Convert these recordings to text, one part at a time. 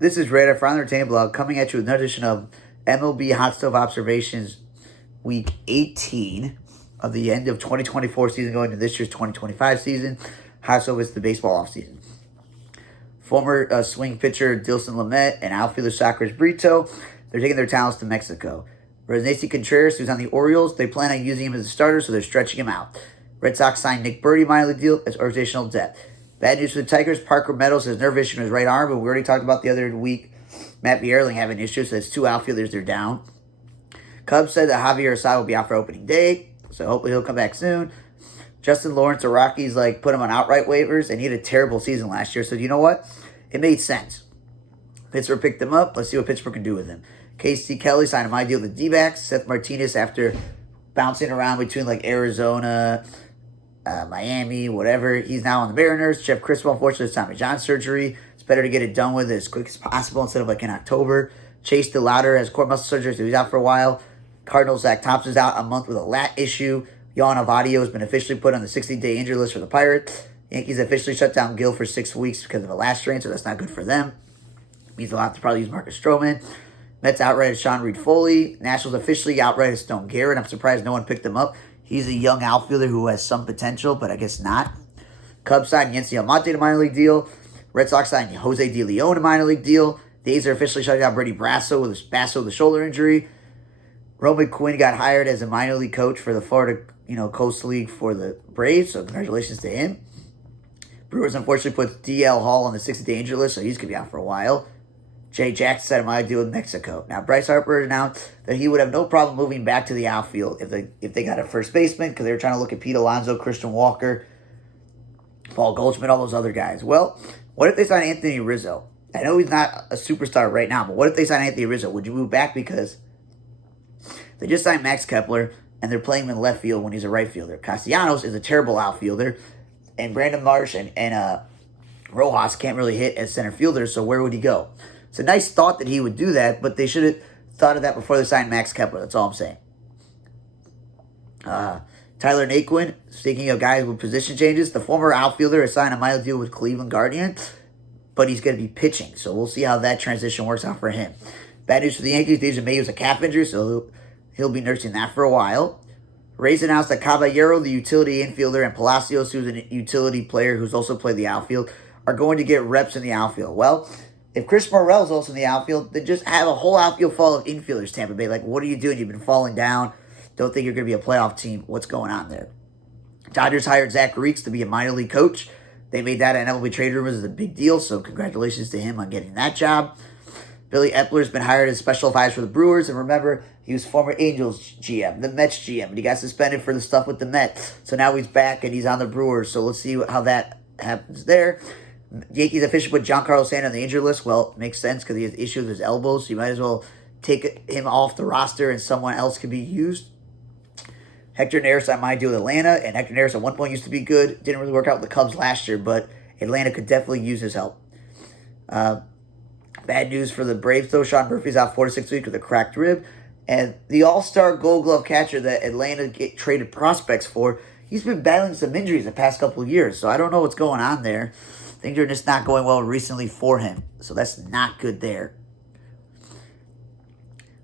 This is Red from the Entertainment Blog coming at you with another edition of MLB Hotstove Observations Week 18 of the end of 2024 season going to this year's 2025 season. Hotstove is the baseball offseason. Former swing pitcher Dilson Lamet and outfielder Socrates Brito, they're taking their talents to Mexico. Rosanesi Contreras, who's on the Orioles, they plan on using him as a starter, so they're stretching him out. Red Sox signed Nick Birdie minor league deal as rotational depth. Bad news for the Tigers. Parker Meadows has nerve issue in his right arm, but we already talked about the other week. Matt Bierling having issues, so that's two outfielders they're down. Cubs said that Javier Assad will be out for opening day, so hopefully he'll come back soon. Justin Lawrence, the Rockies, put him on outright waivers, and he had a terrible season last year, so you know what? It made sense. Pittsburgh picked him up. Let's see what Pittsburgh can do with him. Casey Kelly signed a my deal with the D-backs. Seth Martinez, after bouncing around between Arizona, Miami, whatever. He's now on the Mariners. Jeff Criswell, unfortunately, it's Tommy John surgery. It's better to get it done with as quick as possible instead of in October. Chase DeLauder has core muscle surgery, so he's out for a while. Cardinals, Zach Thompson's out a month with a lat issue. Yohan Avadio has been officially put on the 60-day injury list for the Pirates. Yankees officially shut down Gill for 6 weeks because of a last strain, so that's not good for them. Means they'll have to probably use Marcus Stroman. Mets outright Sean Reed-Foley. Nationals officially outright Stone Garrett. I'm surprised no one picked him up. He's a young outfielder who has some potential, but I guess not. Cubs signed Yency Almonte to minor league deal. Red Sox signed Jose De Leon to minor league deal. The A's are officially shutting down Brady Brasso with a shoulder injury. Roman Quinn got hired as a minor league coach for the Florida Coast League for the Braves, so congratulations to him. Brewers unfortunately put DL Hall on the 60-day injury list, so he's going to be out for a while. Jay Jackson said, "My deal with Mexico." Now, Bryce Harper announced that he would have no problem moving back to the outfield if they got a first baseman, because they were trying to look at Pete Alonso, Christian Walker, Paul Goldschmidt, all those other guys. Well, what if they sign Anthony Rizzo? I know he's not a superstar right now, but what if they sign Anthony Rizzo? Would you move back? Because they just signed Max Kepler, and they're playing him in left field when he's a right fielder. Castellanos is a terrible outfielder, and Brandon Marsh and Rojas can't really hit as center fielders, so where would he go? It's a nice thought that he would do that, but they should have thought of that before they signed Max Kepler. That's all I'm saying. Tyler Naquin, speaking of guys with position changes, the former outfielder has signed a minor deal with Cleveland Guardians, but he's going to be pitching, so we'll see how that transition works out for him. Bad news for the Yankees. Dejan May has a calf injury, so he'll be nursing that for a while. Rays announced that Caballero, the utility infielder, and Palacios, who's a utility player who's also played the outfield, are going to get reps in the outfield. Well, if Chris Morel's also in the outfield, then just have a whole outfield full of infielders, Tampa Bay. What are you doing? You've been falling down. Don't think you're going to be a playoff team. What's going on there? Dodgers hired Zach Reeks to be a minor league coach. They made that at MLB trade rumors as a big deal, so congratulations to him on getting that job. Billy Epler's been hired as special advisor for the Brewers, and remember, he was former Angels GM, the Mets GM, and he got suspended for the stuff with the Mets. So now he's back, and he's on the Brewers, so let's see how that happens there. Yankees officially put Giancarlo Stanton on the injury list. Well, it makes sense because he has issues with his elbows, so you might as well take him off the roster and someone else can be used. Hector Neris on my deal with Atlanta, and Hector Neris at one point used to be good. Didn't really work out with the Cubs last year, but Atlanta could definitely use his help. Bad news for the Braves, though. Sean Murphy's out 4 to 6 weeks with a cracked rib. And the all-star Gold Glove catcher that Atlanta traded prospects for, he's been battling some injuries the past couple of years, so I don't know what's going on there. Things are just not going well recently for him, so that's not good there.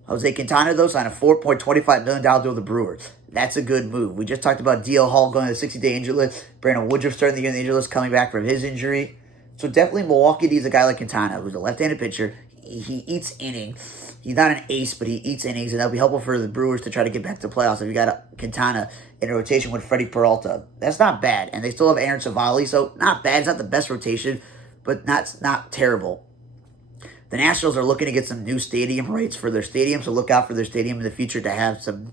Jose Quintana, though, signed a $4.25 million deal with the Brewers. That's a good move. We just talked about DL Hall going to the 60-day injury list. Brandon Woodruff starting the year in the injury list, coming back from his injury. So definitely Milwaukee needs a guy like Quintana, who's a left-handed pitcher. He eats innings. He's not an ace, but he eats innings, and that'll be helpful for the Brewers to try to get back to the playoffs if you got Quintana in a rotation with Freddie Peralta. That's not bad, and they still have Aaron Savali, so not bad. It's not the best rotation, but not terrible. The Nationals are looking to get some new stadium rights for their stadium, so look out for their stadium in the future to have some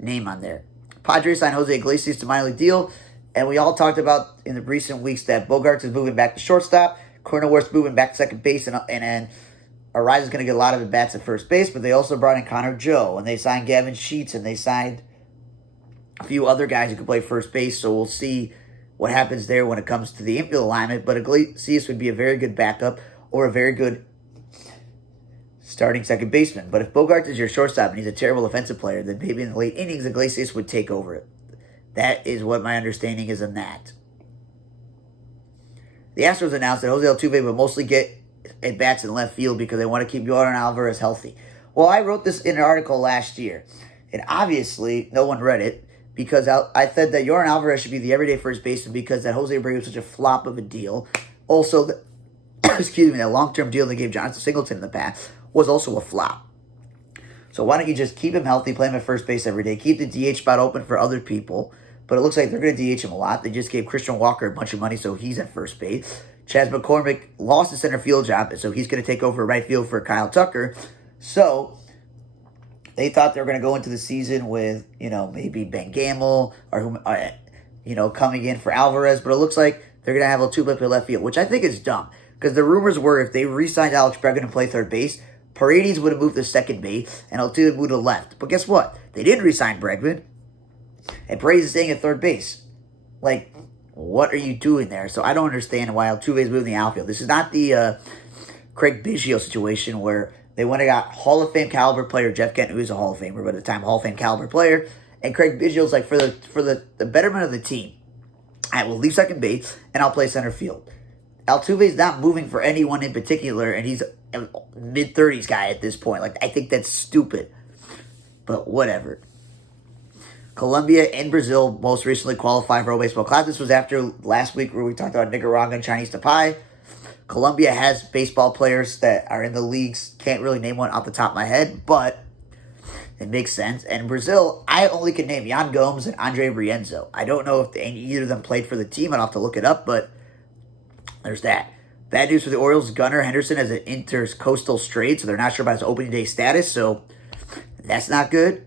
name on there. Padres signed Jose Iglesias to minor league deal, and we all talked about in the recent weeks that Bogarts is moving back to shortstop, Cronenworth's moving back to second base, and Ariza is going to get a lot of at-bats at first base, but they also brought in Connor Joe, and they signed Gavin Sheets, and they signed a few other guys who can play first base, so we'll see what happens there when it comes to the infield alignment, but Iglesias would be a very good backup or a very good starting second baseman. But if Bogarts is your shortstop and he's a terrible offensive player, then maybe in the late innings, Iglesias would take over it. That is what my understanding is on that. The Astros announced that Jose Altuve will mostly get at bats in left field because they want to keep Yordan Alvarez healthy. Well, I wrote this in an article last year, and obviously no one read it because I said that Yordan Alvarez should be the everyday first baseman because that Jose Abreu was such a flop of a deal. Also, that long-term deal they gave Jonathan Singleton in the past was also a flop. So why don't you just keep him healthy, play him at first base every day, keep the DH spot open for other people. But it looks like they're going to DH him a lot. They just gave Christian Walker a bunch of money, so he's at first base. Chas McCormick lost his center field job, so he's going to take over right field for Kyle Tucker. So they thought they were going to go into the season with, maybe Ben Gamel or coming in for Alvarez. But it looks like they're going to have Altuve play left field, which I think is dumb. Because the rumors were if they re-signed Alex Bregman to play third base, Paredes would have moved to second base, and Altuve moved to left. But guess what? They didn't re-sign Bregman, and Paredes is staying at third base. Like, what are you doing there? So I don't understand why Altuve is moving the outfield. This is not the Craig Biggio situation where they went and got Hall of Fame caliber player Jeff Kent, who is a Hall of Famer, but at the time Hall of Fame caliber player, and Craig Biggio's like, for the betterment of the team, I will leave second base and I'll play center field. Altuve's not moving for anyone in particular, and he's a mid-30s guy at this point. Like, I think that's stupid. But whatever. Colombia and Brazil most recently qualified for World Baseball Classic. This was after last week where we talked about Nicaragua and Chinese Taipei. Colombia has baseball players that are in the leagues. Can't really name one off the top of my head, but it makes sense. And Brazil, I only can name Yan Gomes and Andre Brienzo. I don't know if either of them played for the team. I'll have to look it up, but there's that. Bad news for the Orioles. Gunnar Henderson has an intercoastal strain, so they're not sure about his opening day status, so that's not good.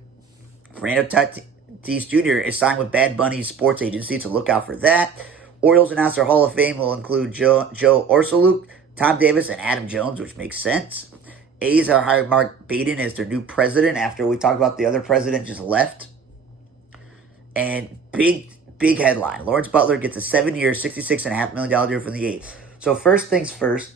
Fernando Tatis Jr. is signed with Bad Bunny's sports agency, so look out for that. Orioles announced their Hall of Fame will include Joe Orsoluk, Tom Davis, and Adam Jones, which makes sense. A's are hired Mark Baden as their new president after we talked about the other president just left. And big headline. Lawrence Butler gets a 7-year, $66.5 million deal from the A's. So first things first,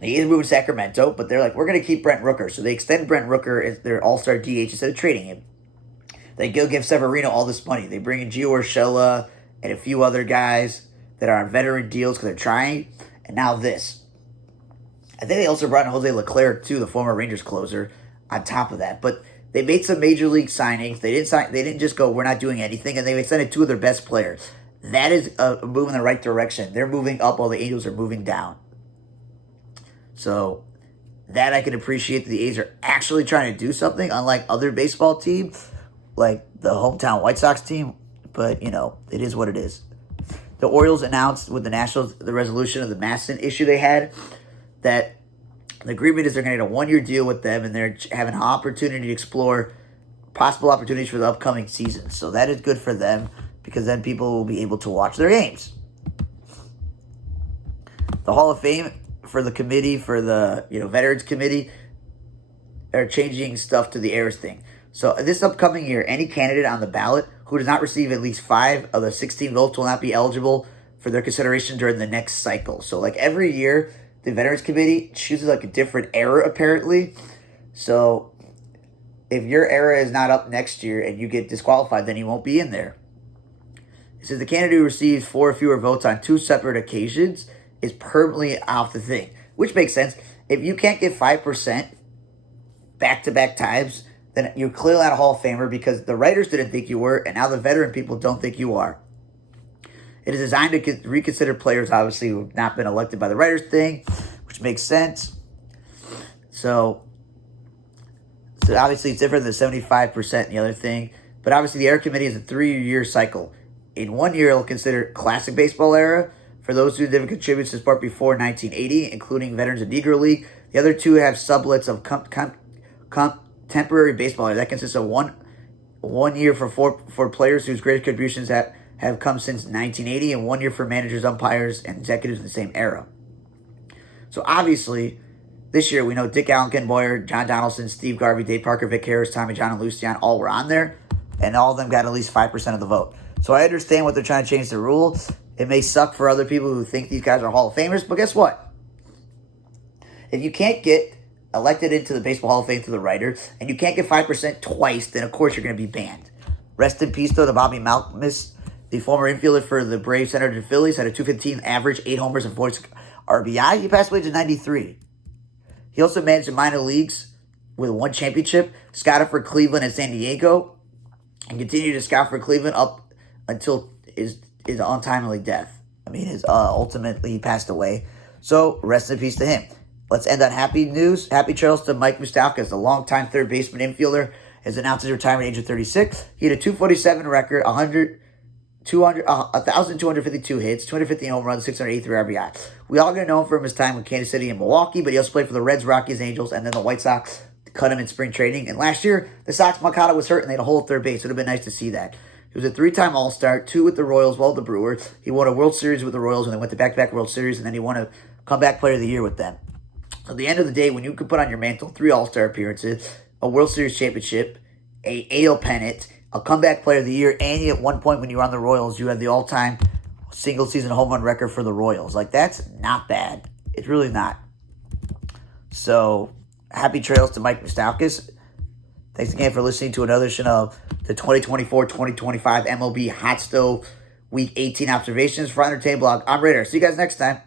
the A's moved to Sacramento, but they're like, we're going to keep Brent Rooker. So they extend Brent Rooker as their all-star DH instead of trading him. They go give Severino all this money. They bring in Gio Urshela and a few other guys that are on veteran deals because they're trying. And now this. I think they also brought in Jose Leclerc, too, the former Rangers closer, on top of that. But they made some major league signings. They didn't just go, we're not doing anything, and they extended 2 of their best players. That is a move in the right direction. They're moving up while the Angels are moving down. So that I can appreciate. The A's are actually trying to do something, unlike other baseball teams, like the hometown White Sox team. But, it is what it is. The Orioles announced with the Nationals the resolution of the Masson issue they had, that the agreement is they're going to get a 1-year deal with them, and they're having an opportunity to explore possible opportunities for the upcoming season. So that is good for them, because then people will be able to watch their games. The Hall of Fame for the committee, for the Veterans Committee, are changing stuff to the errors thing. So this upcoming year, any candidate on the ballot who does not receive at least 5 of the 16 votes will not be eligible for their consideration during the next cycle. So like every year, the Veterans Committee chooses like a different era apparently. So if your era is not up next year and you get disqualified, then you won't be in there. It says the candidate who receives 4 or fewer votes on 2 separate occasions is permanently off the thing, which makes sense. If you can't get 5% back-to-back times, then you're clearly not a Hall of Famer because the writers didn't think you were, and now the veteran people don't think you are. It is designed to reconsider players, obviously, who have not been elected by the writers thing, which makes sense. So obviously it's different than 75% and the other thing. But obviously the era committee is a 3-year cycle. In 1 year, it'll consider classic baseball era for those who didn't contribute to sport before 1980, including Veterans of Negro League. The other 2 have sublets of contemporary baseball era. That consists of one year for players whose greatest contributions have come since 1980, and 1 year for managers, umpires, and executives in the same era. So obviously, this year we know Dick Allen, Ken Boyer, John Donaldson, Steve Garvey, Dave Parker, Vic Harris, Tommy John, and Lucian all were on there, and all of them got at least 5% of the vote. So I understand what they're trying to change the rule. It may suck for other people who think these guys are Hall of Famers, but guess what? If you can't get elected into the Baseball Hall of Fame through the writers, and you can't get 5% twice, then of course you're going to be banned. Rest in peace, though, to Bobby Malcolmus, the former infielder for the Braves, Senator, and Phillies, had a .215 average, 8 homers, and 40 RBI. He passed away to 93. He also managed the minor leagues with 1 championship, scouted for Cleveland and San Diego, and continued to scout for Cleveland up until his untimely death. I mean, ultimately he passed away. So rest in peace to him. Let's end on happy news. Happy trails to Mike Moustakas, a longtime third baseman infielder, has announced his retirement at the age of 36. He had a 247 record, 1,252 hits, 250 home runs, 683 RBI. We all going to know him from his time with Kansas City and Milwaukee, but he also played for the Reds, Rockies, Angels, and then the White Sox cut him in spring training. And last year, the Sox, Mercado was hurt, and they had a hole at third base. It would have been nice to see that. He was a 3-time All-Star, 2 with the Royals, well, the Brewers. He won a World Series with the Royals, and they went to back-to-back World Series, and then he won a Comeback Player of the Year with them. So at the end of the day, when you could put on your mantle 3 All-Star appearances, a World Series championship, a AL pennant, a Comeback Player of the Year, and at one point when you were on the Royals, you had the all-time single-season home run record for the Royals. Like, that's not bad. It's really not. So, happy trails to Mike Moustakas. Thanks again for listening to another edition of the 2024-2025 MLB Hotstove Week 18 observations for Entertain Blog. I'm Raider. See you guys next time.